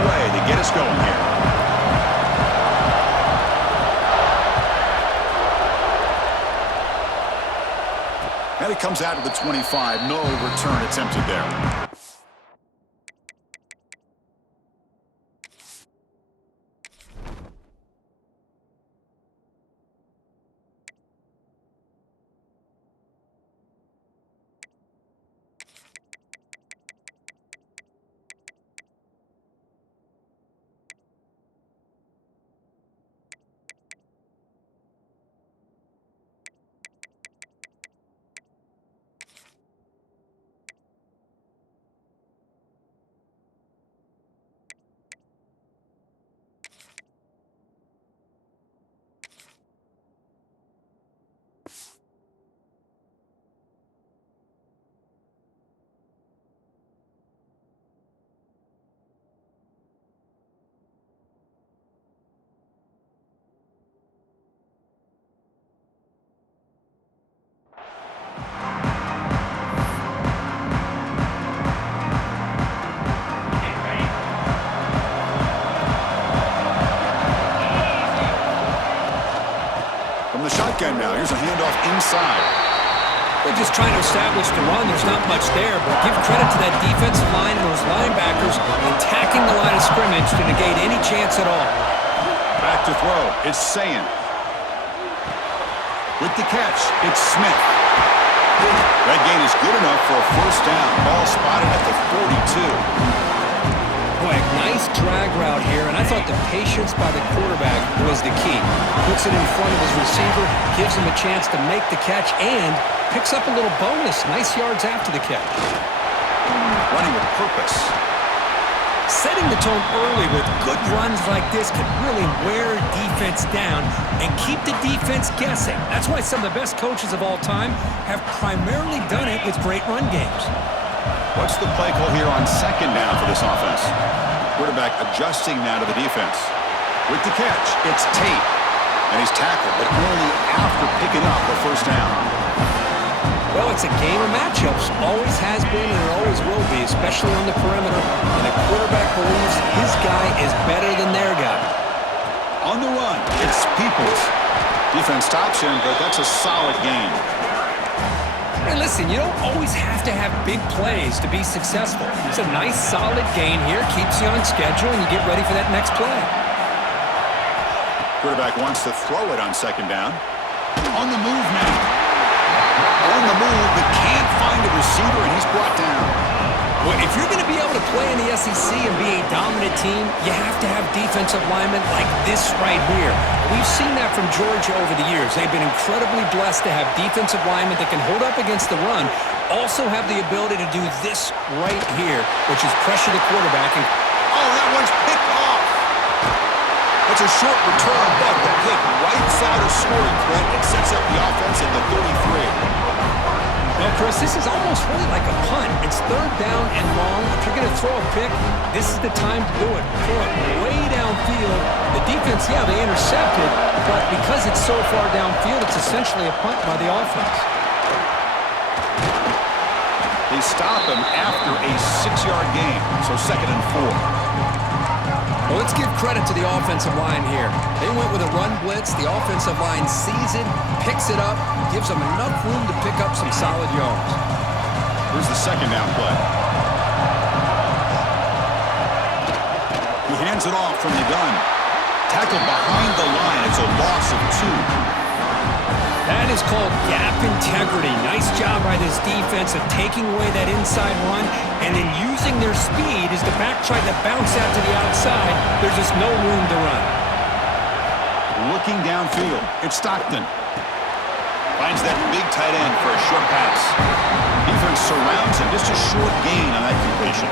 away to get us going here. And it comes out to the 25. No return attempted there. From the shotgun now, here's a handoff inside. They're just trying to establish the run. There's not much there, but give credit to that defensive line and those linebackers attacking the line of scrimmage to negate any chance at all. Back to throw. It's Sayin. With the catch, it's Smith. That gain is good enough for a first down. Ball spotted at the 42. Boy, nice drag route here, and I thought the patience by the quarterback was the key. Puts it in front of his receiver, gives him a chance to make the catch, and picks up a little bonus. Nice yards after the catch. Running with purpose. Setting the tone early with good runs like this can really wear defense down and keep the defense guessing. That's why some of the best coaches of all time have primarily done it with great run games. What's the play call here on second down for this offense? Quarterback adjusting now to the defense. With the catch, it's Tate. And he's tackled, but only after picking up the first down. Well, it's a game of matchups. Always has been and it always will be, especially on the perimeter. And the quarterback believes his guy is better than their guy. On the run, it's Peoples. Defense stops him, but that's a solid gain. Hey, listen, you don't always have to have big plays to be successful. It's a nice, solid gain here. Keeps you on schedule, and you get ready for that next play. Quarterback wants to throw it on second down. On the move now. On the move, but can't find a receiver, and he's brought down. Well, if you're going to be able to play in the SEC and be a dominant team, you have to have defensive linemen like this right here. We've seen that from Georgia over the years. They've been incredibly blessed to have defensive linemen that can hold up against the run, also have the ability to do this right here, which is pressure the quarterback. And oh, that one's picked off. That's a short return, but the pick right side of scoring threat and sets up the offense at the 33. Well, Chris, this is almost really like a punt. It's third down and long. If you're going to throw a pick, this is the time to do it. Throw it way downfield. The defense, yeah, they intercepted, but because it's so far downfield, it's essentially a punt by the offense. They stop him after a 6-yard gain, so 2nd and 4. Well, let's give credit to the offensive line here. They went with a run blitz. The offensive line sees it, picks it up, gives them enough room to pick up some solid yards. Here's the second down play. He hands it off from the gun. Tackled behind the line. It's a loss of 2. That is called gap integrity. Nice job by this defense of taking away that inside run and then using their speed as the back tried to bounce out to the outside. There's just no room to run. Looking downfield, it's Stockton. Finds that big tight end for a short pass. Defense surrounds him, just a short gain on that completion.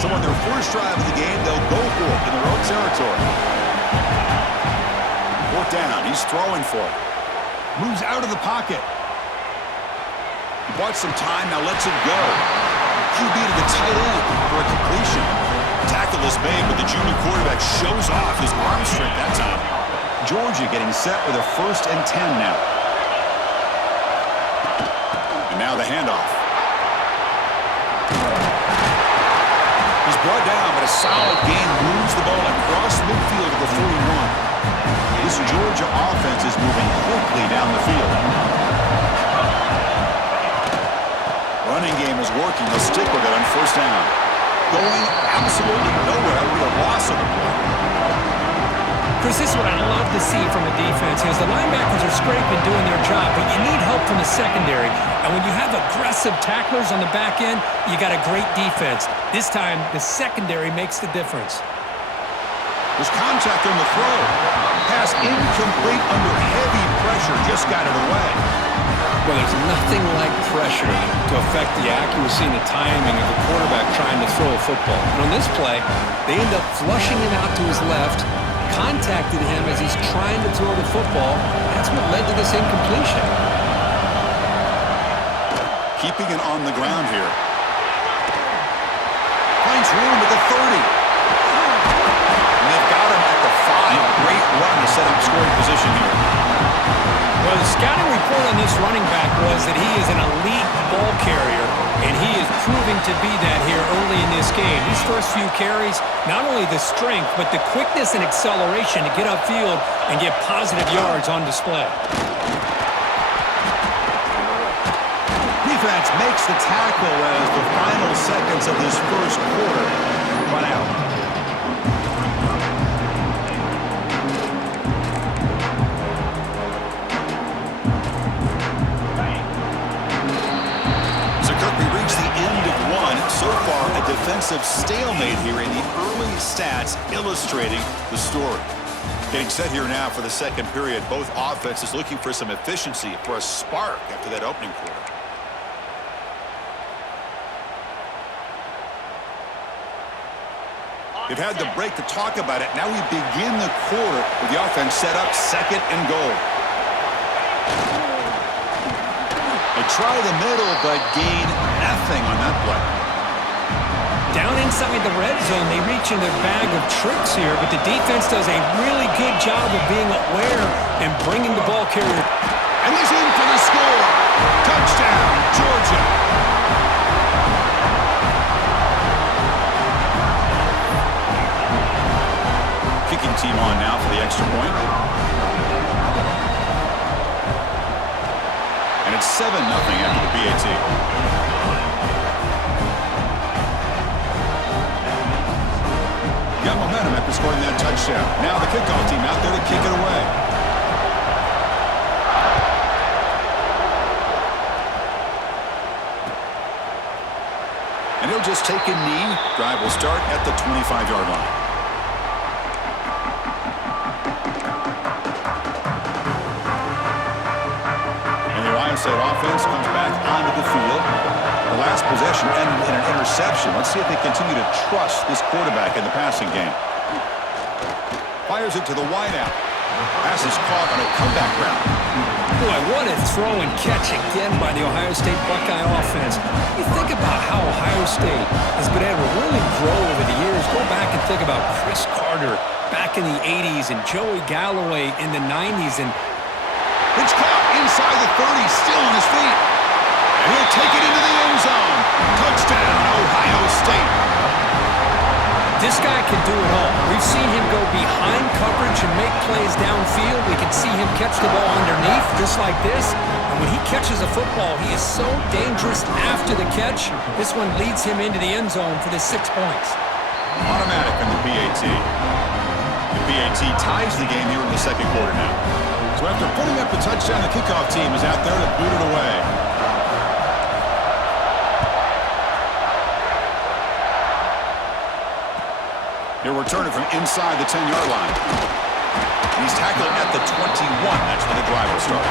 So on their first drive of the game, they'll go for it in their own territory. Fourth down, he's throwing for it. Moves out of the pocket. He bought some time, now lets it go. QB to the tight end for a completion. Tackle is made, but the junior quarterback shows off his arm strength that time. Georgia getting set with a 1st and 10 now. And now the handoff. He's brought down, but a solid gain moves the ball across midfield to the 41. This Georgia offense is moving quickly down the field. Running game is working. They'll stick with it on first down. Going absolutely nowhere. It'll be a loss of the play. Chris, this is what I love to see from a defense is the linebackers are scraping, doing their job, but you need help from the secondary. And when you have aggressive tacklers on the back end, you got a great defense. This time, the secondary makes the difference. There's contact on the throw. Pass incomplete under heavy pressure. Just got it away. Well, there's nothing like pressure to affect the accuracy and the timing of the quarterback trying to throw a football. And on this play, they end up flushing him out to his left, contacted him as he's trying to throw the football. That's what led to this incompletion. Keeping it on the ground here. Finds room at the 30. And they've got him at the 5. Great run to set up scoring position here. Well, the scouting report on this running back was that he is an elite ball carrier, and he is proving to be that here early in this game. These first few carries, not only the strength, but the quickness and acceleration to get upfield and get positive yards on display. Defense makes the tackle as the final seconds of this first quarter run out. We reach the end of one. So far, a defensive stalemate here in the early stats illustrating the story. Getting set here now for the second period. Both offenses looking for some efficiency, for a spark after that opening quarter. We've had the break to talk about it. Now we begin the quarter with the offense set up second and goal. They try the middle, but gain nothing on that play. Down inside the red zone, they reach in their bag of tricks here, but the defense does a really good job of being aware and bringing the ball carrier. And he's in for the score. Touchdown, Georgia. Kicking team on now for the extra point. And it's 7-0 after the PAT. Got momentum after scoring that touchdown. Now the kickoff team out there to kick it away. And he'll just take a knee. Drive will start at the 25-yard line. State offense comes back onto the field. The last possession ended in an interception. Let's see if they continue to trust this quarterback in the passing game. Fires it to the wideout. Pass is caught on a comeback route. Boy, what a throw and catch again by the Ohio State Buckeye offense. You think about how Ohio State has been able to really grow over the years. Go back and think about Chris Carter back in the 80s and Joey Galloway in the 90s. And it's caught inside the 30, still on his feet. And he'll take it into the end zone. Touchdown, Ohio State. This guy can do it all. We've seen him go behind coverage and make plays downfield. We can see him catch the ball underneath, just like this. And when he catches a football, he is so dangerous after the catch. This one leads him into the end zone for the 6 points. Automatic on the PAT. The PAT ties the game here in the second quarter now. So after putting up the touchdown, the kickoff team is out there to boot it away. He'll return it from inside the 10-yard line. He's tackled at the 21. That's where the drive will start.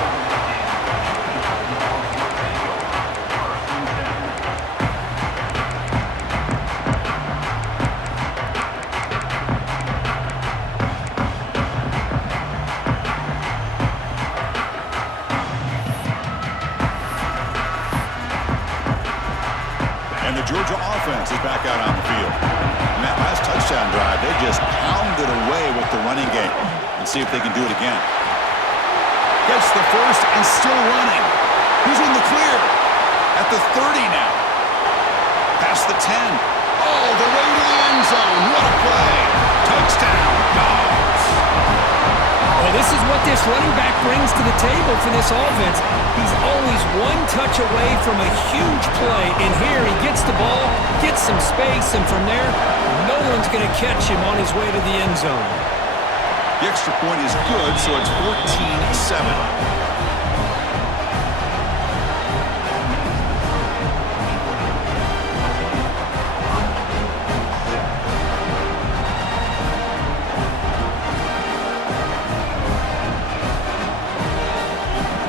Georgia offense is back out on the field. And that last touchdown drive, they just pounded away with the running game. And see if they can do it again. Gets the first and still running. He's in the clear at the 30 now. Past the 10. All the way to the end zone. What a play. Touchdown, Dogs. Well, this is what this running back brings to the table for this offense. He's always one touch away from a huge play. And here he gets the ball, gets some space, and from there, no one's going to catch him on his way to the end zone. The extra point is good, so it's 14-7.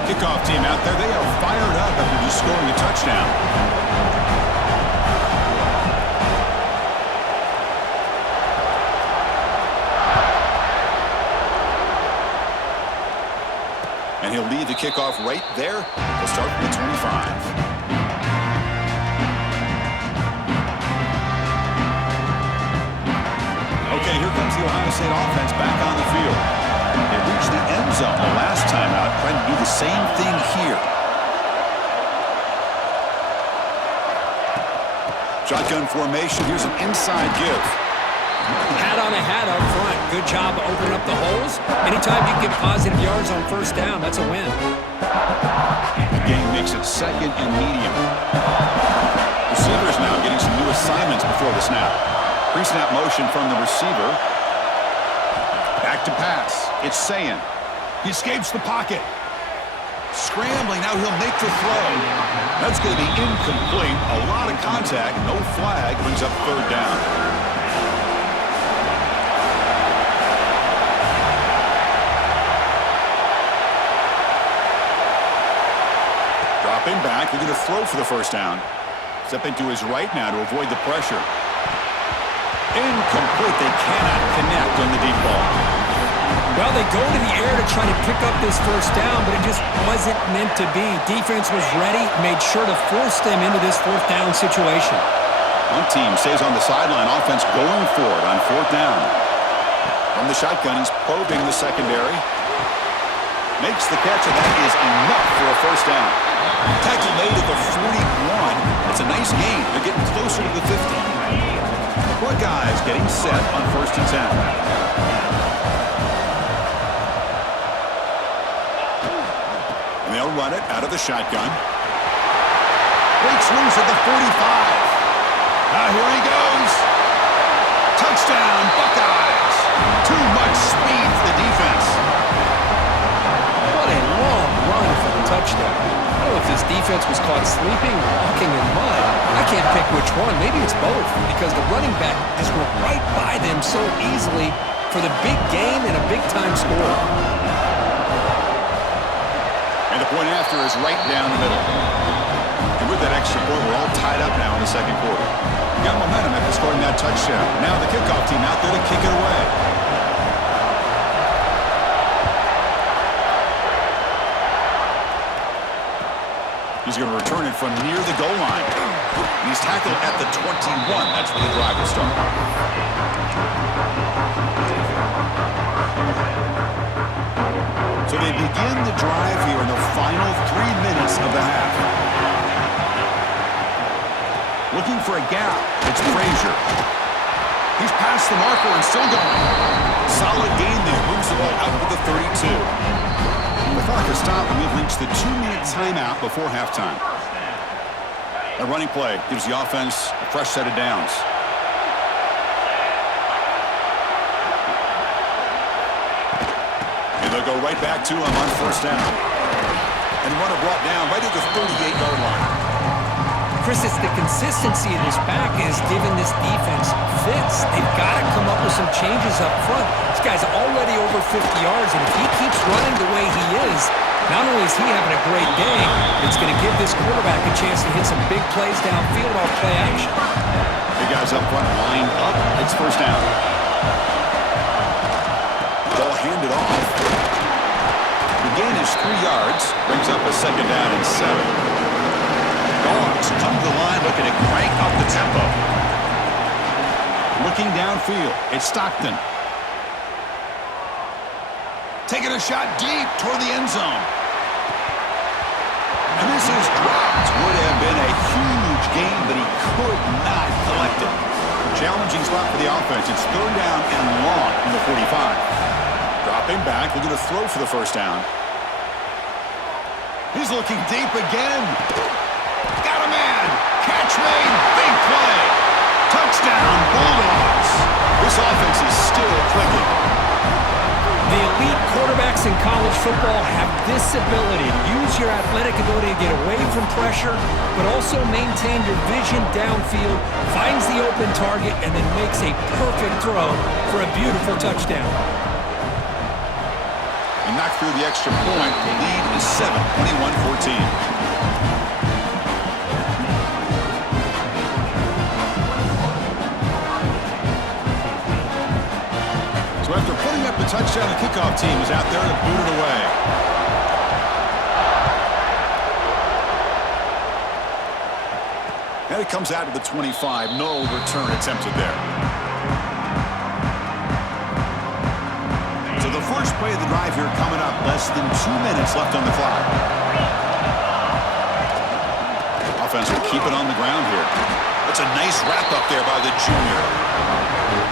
Kickoff team out there, they are fired up after just scoring a touchdown. And he'll lead the kickoff right there. They'll start from the 25. Okay, here comes the Ohio State offense back on the field. They reached the end zone the last time out, trying to do the same thing here. Shotgun formation. Here's an inside give. Hat on a hat up front. Good job opening up the holes. Anytime you get positive yards on first down, that's a win. The game makes it second and medium. Receivers now getting some new assignments before the snap. Pre-snap motion from the receiver. Back to pass. It's Sayin. He escapes the pocket. Scrambling. Now he'll make the throw. That's going to be incomplete. A lot of contact. No flag. Brings up third down. Dropping back. They're going to throw for the first down. Stepping to his right now to avoid the pressure. Incomplete. They cannot connect on the deep ball. Well, they go to the air to try to pick up this first down, but it just wasn't meant to be. Defense was ready, made sure to force them into this fourth down situation. One team stays on the sideline. Offense going for it on fourth down. From the shotgun, he's probing the secondary. Makes the catch, and that is enough for a first down. Tackle made at the 41. It's a nice gain. They're getting closer to the 50. Buckeyes getting set on 1st and 10. And they'll run it out of the shotgun. Breaks loose at the 45. Here he goes. Touchdown, Buckeyes. Too much speed for the defense. What a long run for the touchdown. I don't know if this defense was caught sleeping or walking in mud. I can't pick which one. Maybe it's both, because the running back just went right by them so easily for the big gain and a big-time score. And the point after is right down the middle. And with that extra point, we're all tied up now in the second quarter. We got momentum after scoring that touchdown. Now the kickoff team out there to kick it away. He's going to return it from near the goal line. He's tackled at the 21. That's where the drive will start. So they begin the drive here in the final 3 minutes of the half. Looking for a gap. It's Frazier. He's past the marker and still going. Solid gain there. Moves the ball out to the 32. The clock has stopped, and we've reached the 2-minute timeout before halftime. A running play gives the offense a fresh set of downs. And they'll go right back to him on first down. And runner brought down right at the 38-yard line. Chris, it's the consistency of this back is giving this defense fits. They've got to come up with some changes up front. This guy's already over 50 yards, and if he keeps running the way he is, not only is he having a great day, it's going to give this quarterback a chance to hit some big plays downfield off play action. The guys up front lined up. It's first down. Ball handed off. The gain is 3 yards. Brings up a second down and 7. Dogs come to the line looking to crank up the tempo. Looking downfield, it's Stockton. Taking a shot deep toward the end zone. And this is dropped. Would have been a huge gain, but he could not collect it. spot for the offense. It's third down and long from the 45. Dropping back, looking to throw for the first down. He's looking deep again. Got a man. Catch made. Big play. Touchdown, Bulldogs. This offense is still clicking. The elite quarterbacks in college football have this ability to use your athletic ability to get away from pressure, but also maintain your vision downfield, finds the open target, and then makes a perfect throw for a beautiful touchdown. And knocked through the extra point. The lead is 7, 21-14. So after putting up the touchdown, the kickoff team is out there to boot it away. And it comes out to the 25. No return attempted there. So the first play of the drive here coming up. Less than 2 minutes left on the clock. Offense will keep it on the ground here. That's a nice wrap up there by the junior.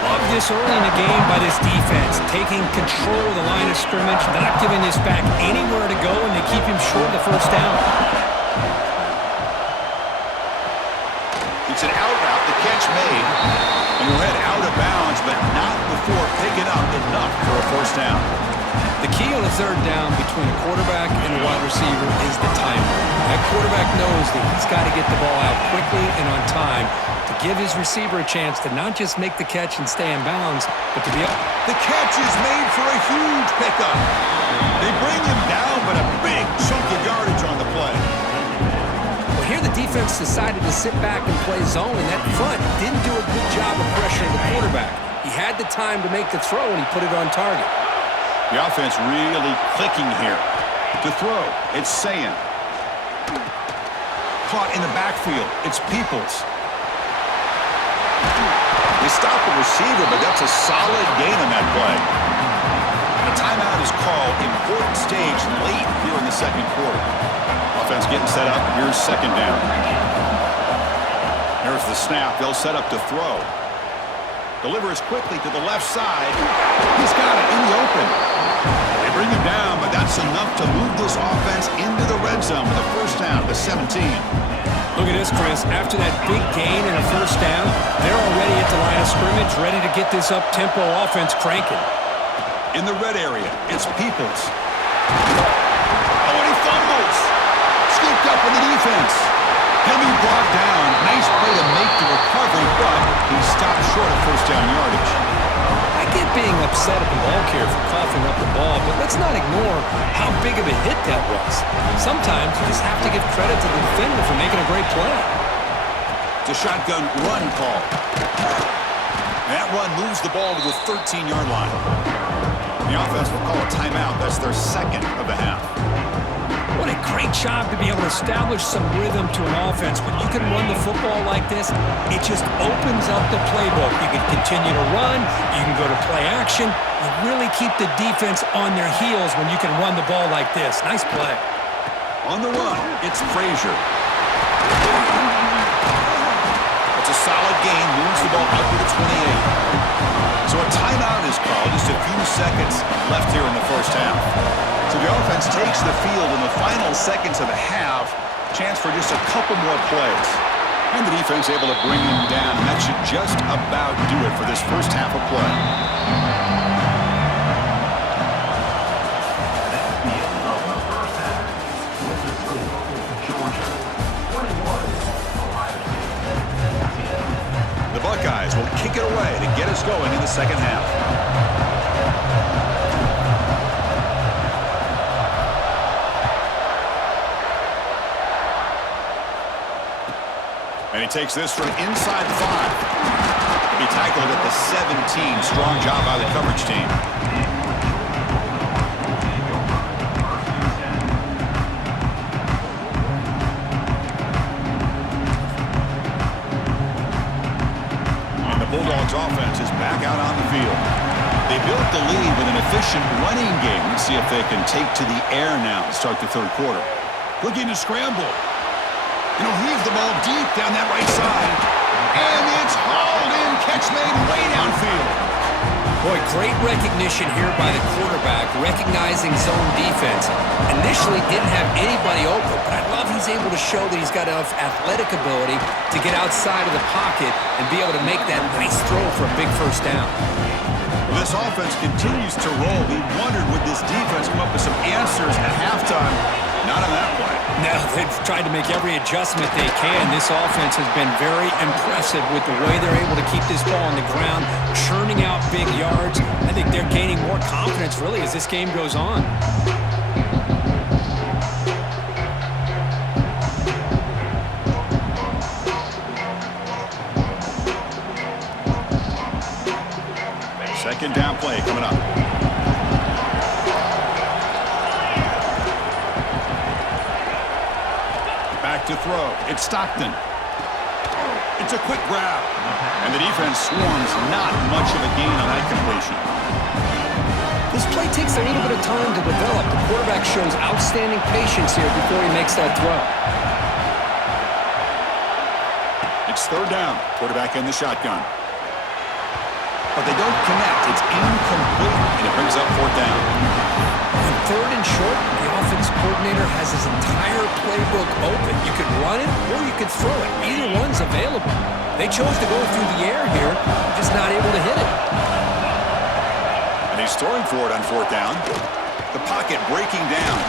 Love this early in the game by this defense, taking control of the line of scrimmage, not giving this back anywhere to go, and they keep him short of the first down. It's an out route, the catch made, and he'll head out of bounds, but not before picking up enough for a first down. The key on the third down between a quarterback and a wide receiver is the timing. That quarterback knows that he's got to get the ball out quickly and on time to give his receiver a chance to not just make the catch and stay in bounds, but to be up. The catch is made for a huge pickup. They bring him down, but a big chunk of yardage on the play. Well, here the defense decided to sit back and play zone, and that front didn't do a good job of pressuring the quarterback. He had the time to make the throw, and he put it on target. The offense really clicking here. To throw, it's Sayan. Caught in the backfield, it's Peoples. They stop the receiver, but that's a solid gain on that play. And a timeout is called. Important stage late here in the second quarter. Offense getting set up. Here's second down. Here's the snap. They'll set up to throw. Delivers quickly to the left side. He's got it in the open. They bring him down, but that's enough to move this offense into the red zone with a first down, the 17. Look at this, Chris. After that big gain and a first down, they're already at the line of scrimmage, ready to get this up-tempo offense cranking. In the red area, it's Peoples. Oh, and he fumbles. Scooped up in the defense. He'll be brought down. Nice play to make the recovery, but he stopped short of first down yardage. I get being upset at the ball carrier for coughing up the ball, but let's not ignore how big of a hit that was. Sometimes you just have to give credit to the defender for making a great play. It's a shotgun run call. That run moves the ball to the 13-yard line. The offense will call a timeout. That's their second of the half. What a great job to be able to establish some rhythm to an offense. When you can run the football like this, it just opens up the playbook. You can continue to run. You can go to play action. You really keep the defense on their heels when you can run the ball like this. Nice play. On the run, it's Frazier. It's a solid gain. Moves the ball up to the 28. So a timeout is called. Just a few seconds left here in the first half. So the offense takes the field in the final seconds of the half. Chance for just a couple more plays. And the defense able to bring him down. And that should just about do it for this first half of play. The Buckeyes will kick it away to get us going in the second half. And he takes this from inside the 5. He'll be tackled at the 17. Strong job by the coverage team. And the Bulldogs offense is back out on the field. They built the lead with an efficient running game. Let's see if they can take to the air now to start the third quarter. Looking to scramble. And he'll heave the ball deep down that right side. And it's hauled in. catch made way downfield. Boy, great recognition here by the quarterback, recognizing zone defense. Initially didn't have anybody open, but I love he's able to show that he's got enough athletic ability to get outside of the pocket and be able to make that nice throw for a big first down. Well, this offense continues to roll. We wondered, would this defense come up with some answers at halftime? Not on that play. No, they've tried to make every adjustment they can. This offense has been very impressive with the way they're able to keep this ball on the ground, churning out big yards. I think they're gaining more confidence, really, as this game goes on. Second down play coming up. Back to throw. It's Stockton. It's a quick grab. And the defense swarms, not much of a gain on that completion. This play takes a little bit of time to develop. The quarterback shows outstanding patience here before he makes that throw. It's third down. Quarterback in the shotgun. But they don't connect. It's incomplete, and it brings up fourth down. On third and short, the offense coordinator has his entire playbook open. You could run it or you could throw it. Either one's available. They chose to go through the air here, just not able to hit it. And he's throwing for it on fourth down. The pocket breaking down.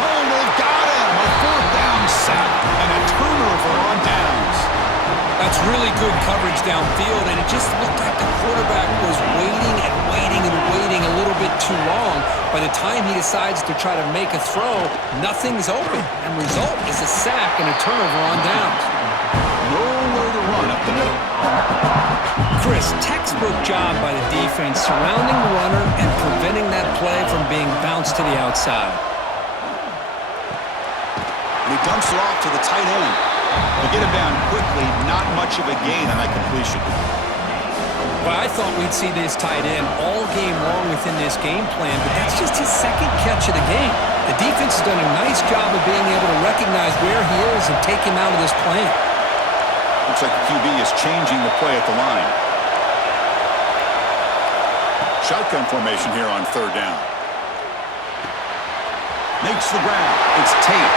Oh, no, got him! A fourth down sack and a turnover on downs. That's really good coverage downfield, and it just looked like the quarterback was waiting and waiting and waiting a little bit too long. By the time he decides to try to make a throw, nothing's open, and result is a sack and a turnover on downs. Nowhere to run up the middle. Chris, textbook job by the defense surrounding the runner and preventing that play from being bounced to the outside. And he dumps it off to the tight end. To get him down quickly, not much of a gain on that completion. Well, I thought we'd see this tight end all game long within this game plan, but that's just his second catch of the game. The defense has done a nice job of being able to recognize where he is and take him out of this plan. Looks like the QB is changing the play at the line. Shotgun formation here on third down. Makes the grab. It's Tate.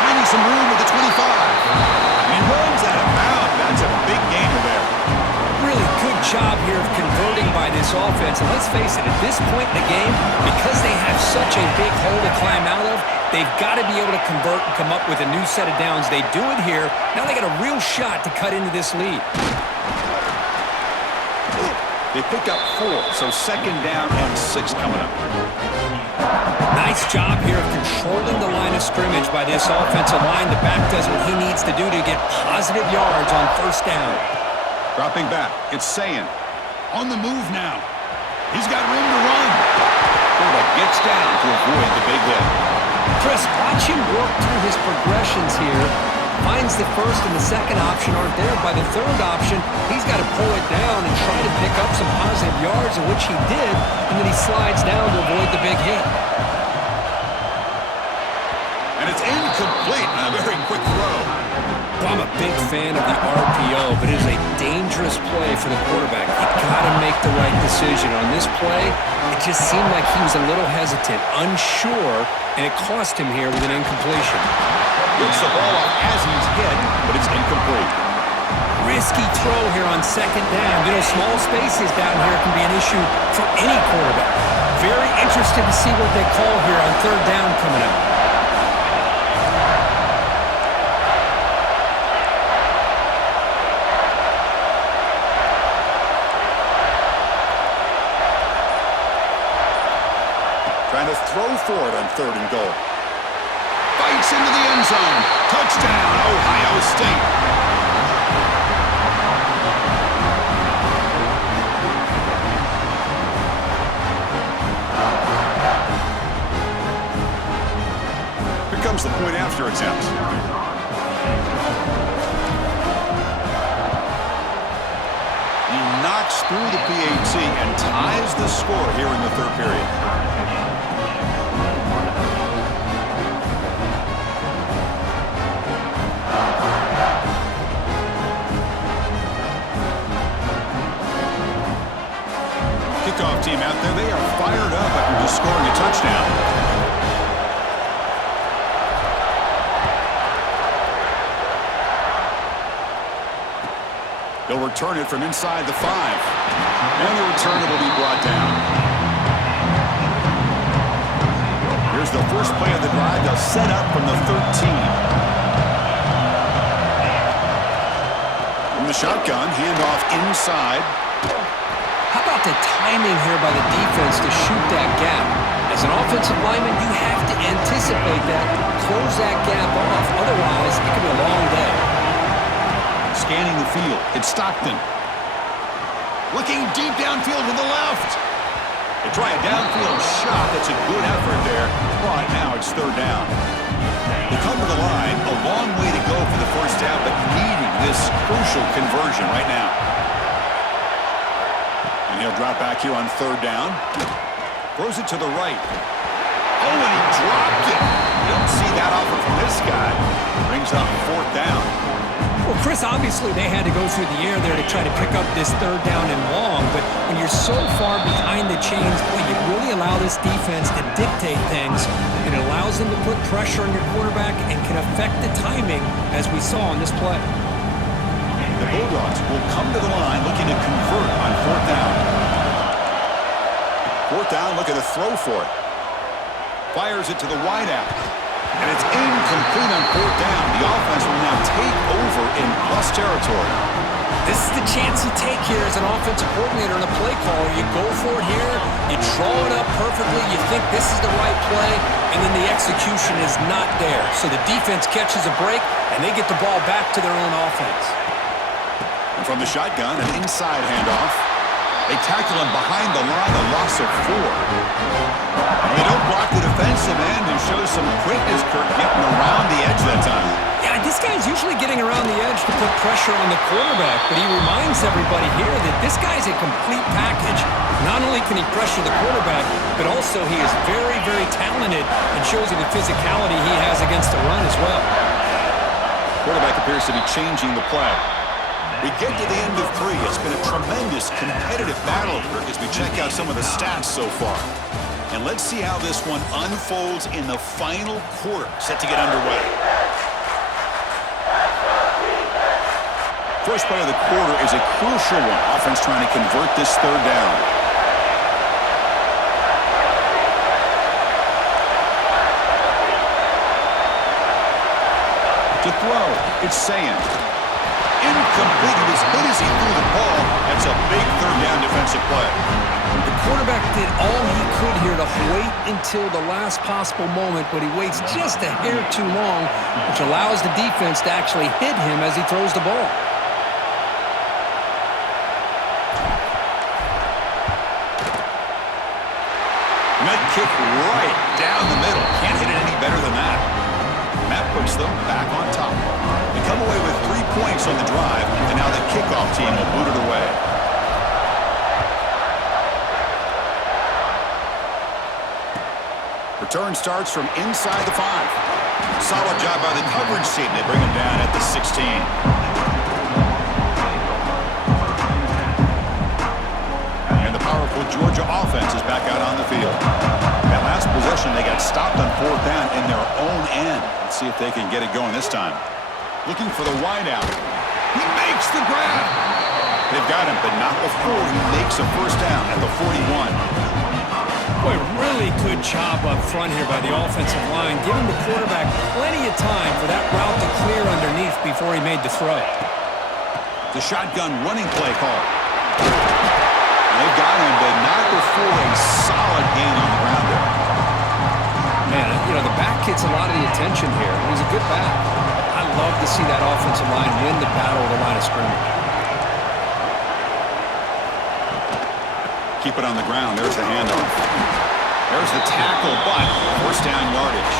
Finding some room with the 25. And he runs out of bounds. That's a big gainer there. Really good job here of converting by this offense. And let's face it, at this point in the game, because they have such a big hole to climb out of, they've got to be able to convert and come up with a new set of downs. They do it here. Now they got a real shot to cut into this lead. They pick up 4, so second down and 6 coming up. Nice job here of controlling the line of scrimmage by this offensive line. The back does what he needs to do to get positive yards on first down. Dropping back, it's Sayin. On the move now. He's got room to run. Quarterback gets down to avoid the big hit. Chris, watch him work through his progressions here. Finds the first and the second option aren't there. By the third option, he's got to pull it down and try to pick up some positive yards, of which he did, and then he slides down to avoid the big hit. And it's incomplete on a very quick throw. Well, I'm a big fan of the RPO, but it is a dangerous play for the quarterback. You got to make the right decision. On this play, it just seemed like he was a little hesitant, unsure, and it cost him here with an incompletion. Gets the ball off as he's hit, but it's incomplete. Risky throw here on second down. You know, small spaces down here can be an issue for any quarterback. Very interested to see what they call here on third down coming up. Trying to throw for it on third and goal. Bites into the end zone. Touchdown, Ohio State. Here comes the point after attempt. He knocks through the PAT and ties the score here in the third period. kickoff team out there, they are fired up after just scoring a touchdown. They'll return it from inside the 5. And the return will be brought down. Here's the first play of the drive. They'll set up from the 13. From the shotgun, handoff inside. How about the timing here by the defense to shoot that gap? As an offensive lineman, you have to anticipate that, close that gap off. Otherwise, it could be a long day. Scanning the field, it's Stockton. Looking deep downfield to the left. They try a downfield shot. That's a good effort there, but now it's third down. They come to the line, a long way to go for the first down, but needing this crucial conversion right now. And he'll drop back here on third down. Throws it to the right. Oh, and he dropped it. You don't see that often from this guy. Brings up fourth down. Well, Chris, obviously they had to go through the air there to try to pick up this third down and long, but when you're so far behind the chains, boy, you really allow this defense to dictate things, and it allows them to put pressure on your quarterback and can affect the timing, as we saw on this play. The Bulldogs will come to the line looking to convert on fourth down. Fourth down, looking to throw for it. Fires it to the wideout. And it's incomplete on fourth down. The offense will now take over in plus territory. This is the chance you take here as an offensive coordinator and a play caller. You go for it here, you draw it up perfectly, you think this is the right play, and then the execution is not there. So the defense catches a break, and they get the ball back to their own offense. And from the shotgun, an inside handoff. They tackle him behind the line, a loss of 4. And they don't block the defensive end and show some quickness, Kirk, getting around the edge that time. Yeah, this guy's usually getting around the edge to put pressure on the quarterback, but he reminds everybody here that this guy's a complete package. Not only can he pressure the quarterback, but also he is very, very talented and shows you the physicality he has against the run as well. Quarterback appears to be changing the play. We get to the end of 3. It's been a tremendous competitive battle, Kirk, as we check out some of the stats so far. And let's see how this one unfolds in the final quarter, set to get underway. First play of the quarter is a crucial one. Offense trying to convert this third down. To throw, it's Saying. Incomplete. He was hit as he threw the ball. That's a big third down defensive play. The quarterback did all he could here to wait until the last possible moment, but he waits just a hair too long, which allows the defense to actually hit him as he throws the ball. And that kick right down the middle. Can't hit it any better than that. And that puts them back on top. They come away with 3 points on the drive, and now the kickoff team will boot it away. Return starts from inside the 5. Solid job by the coverage team. They bring him down at the 16. And the powerful Georgia offense is back out on the field. That last possession, they got stopped on fourth down in their own end. Let's see if they can get it going this time. Looking for the wideout. He makes the grab. They've got him, but not before he makes a first down at the 41. Boy, really good job up front here by the offensive line, giving the quarterback plenty of time for that route to clear underneath before he made the throw. The shotgun running play call. They've got him, but not before a solid gain on the ground there. Man, you know, the back gets a lot of the attention here. He's a good back. I love to see that offensive line win the battle of the line of scrimmage. Keep it on the ground. There's the handoff. There's the tackle, but first down yardage.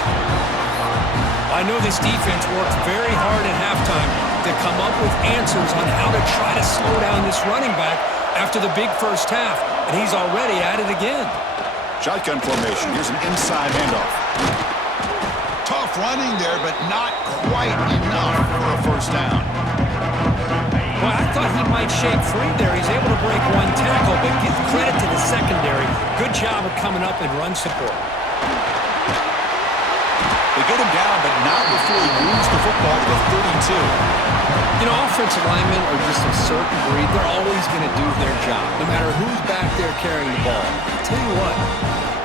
I know this defense worked very hard at halftime to come up with answers on how to try to slow down this running back after the big first half, and he's already at it again. Shotgun formation. Here's an inside handoff. Tough running there, but not quite enough for a first down. Well, I thought he might shape free there. He's able to break one tackle, but give credit to the secondary. Good job of coming up and run support. They get him down, but not before he moves the football to the 32. You know, offensive linemen are just a certain breed. They're always going to do their job, no matter who's back there carrying the ball. I'll tell you what,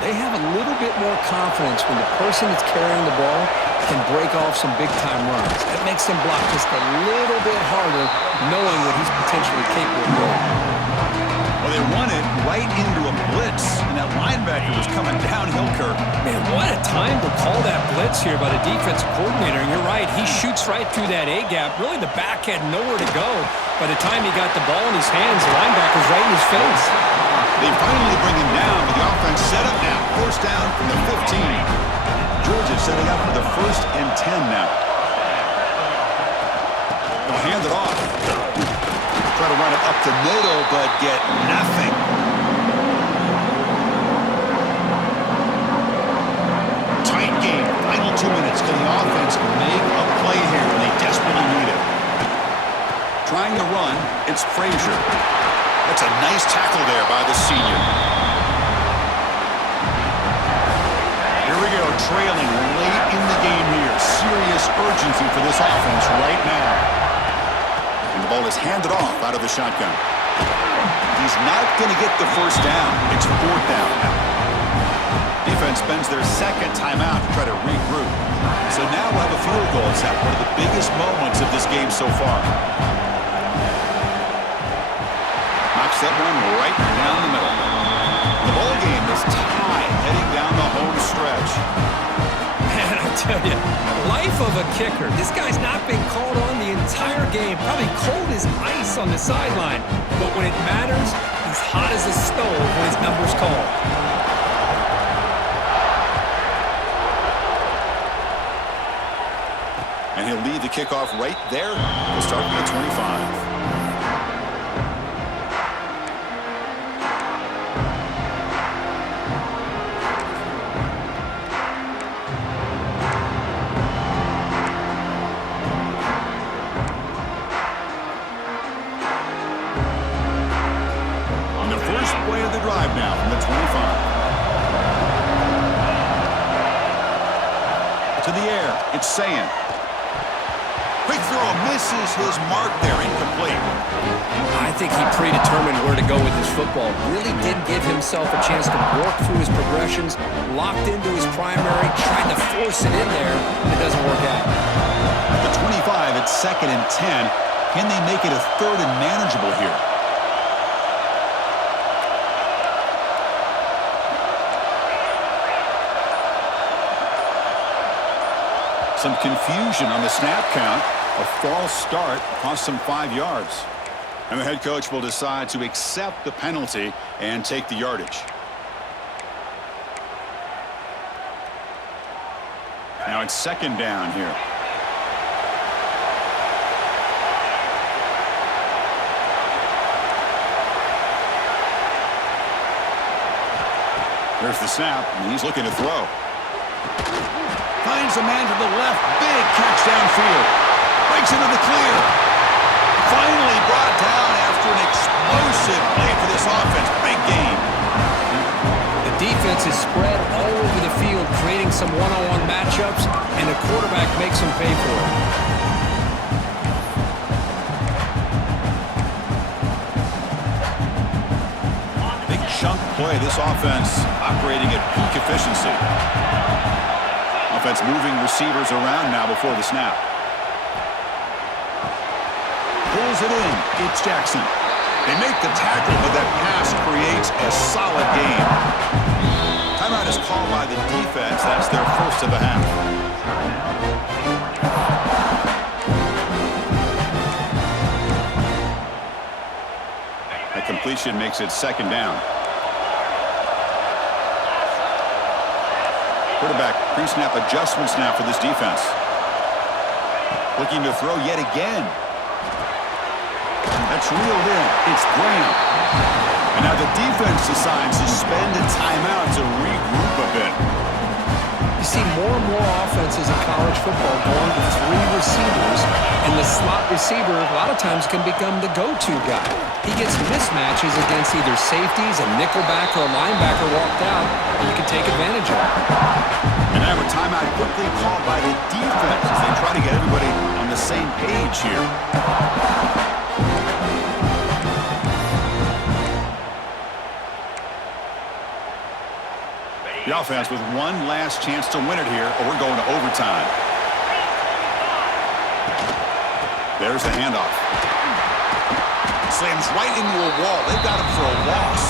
they have a little bit more confidence when the person that's carrying the ball can break off some big-time runs. That makes them block just a little bit harder, knowing what he's potentially capable of doing. Well, they run it right into a blitz, and that linebacker was coming downhill, Kirk. Man, what a time to call that blitz here by the defensive coordinator. And you're right, he shoots right through that A-gap. Really, the back had nowhere to go. By the time he got the ball in his hands, the linebacker's right in his face. They finally bring him down, but the offense set up now. First down from the 15. Georgia setting up for the 1st and 10 now. They'll hand it off. Try to run it up the middle, but get nothing. Tight game. Final 2 minutes. Can the offense make a play here when they desperately need it? Trying to run, it's Frazier. That's a nice tackle there by the senior. Here we go, trailing late in the game here. Serious urgency for this offense right now. And the ball is handed off out of the shotgun. He's not going to get the first down. It's 4th down now. Defense spends their second timeout to try to regroup. So now we'll have a field goal. It's at one of the biggest moments of this game so far. Knocks that one right down the middle. The ball game is tied heading down the home stretch. Man, I tell you, life of a kicker. This guy's not been called on the entire game. Probably cold as ice on the sideline. But when it matters, he's hot as a stove when his number's called. And he'll lead the kickoff right there. We'll start with the 25. Now from the 25. To the air, it's Sayan. Quick throw, misses his mark there, incomplete. I think he predetermined where to go with his football. Really didn't give himself a chance to work through his progressions, locked into his primary, tried to force it in there, and it doesn't work out. At the 25, it's 2nd and 10. Can they make it a 3rd and manageable here? Some confusion on the snap count. A false start cost them 5 yards. And the head coach will decide to accept the penalty and take the yardage. Now it's 2nd down here. There's the snap, and he's looking to throw. Finds a man to the left. Big catch downfield. Breaks into the clear. Finally brought down after an explosive play for this offense. Big game. The defense is spread all over the field, creating some one-on-one matchups, and the quarterback makes them pay for it. Big chunk play. This offense operating at peak efficiency. Offense moving receivers around now before the snap. Pulls it in. It's Jackson. They make the tackle, but that pass creates a solid game. Timeout is called by the defense. That's their first of the half. That completion makes it 2nd down. Quarterback pre-snap adjustments now for this defense. Looking to throw yet again. That's reeled in. It's Graham. And now the defense decides to spend a timeout to regroup a bit. You see more and more offenses in college football going to 3 receivers, and the slot receiver a lot of times can become the go-to guy. He gets mismatches against either safeties, a nickelback, or a linebacker walked out, and you can take advantage of it. And now a timeout quickly called by the defense as they try to get everybody on the same page here. The offense with one last chance to win it here, or we're going to overtime. There's the handoff. Slams right into a wall. They've got him for a loss.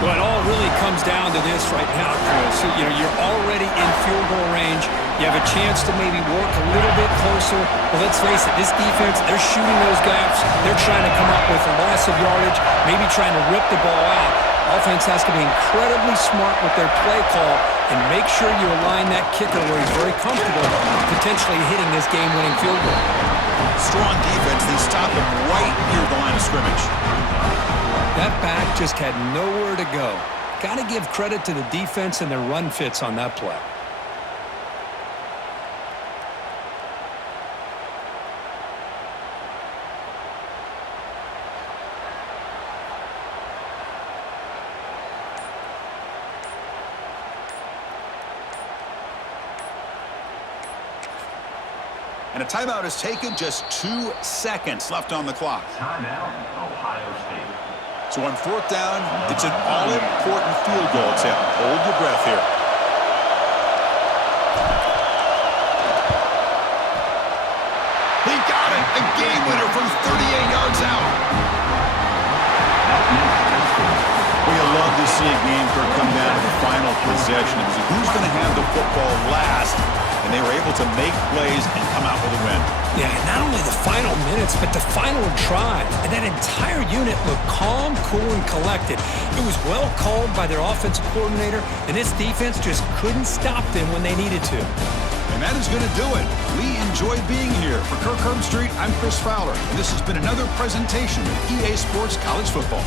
Well, it all really comes down to this right now, Chris. You're already in field goal range. You have a chance to maybe work a little bit closer. But let's face it, this defense, they're shooting those gaps. They're trying to come up with a loss of yardage, maybe trying to rip the ball out. Offense has to be incredibly smart with their play call and make sure you align that kicker where he's very comfortable potentially hitting this game-winning field goal. Strong defense. They stop him right near the line of scrimmage. That back just had nowhere to go. Got to give credit to the defense and their run fits on that play. And a timeout is taken, just 2 seconds left on the clock. Timeout, Ohio State. So on 4th down, it's an all-important field goal attempt. Hold your breath here. He got it! A game winner from 38 yards out. We love to see a game come down to the final possession. Who's going to have the football last? And they were able to make plays and come out with a win. Yeah, not only the final minutes, but the final drive. And that entire unit looked calm, cool, and collected. It was well called by their offensive coordinator, and this defense just couldn't stop them when they needed to. And that is going to do it. We enjoyed being here. For Kirk Herbstreit, I'm Chris Fowler, and this has been another presentation of EA Sports College Football.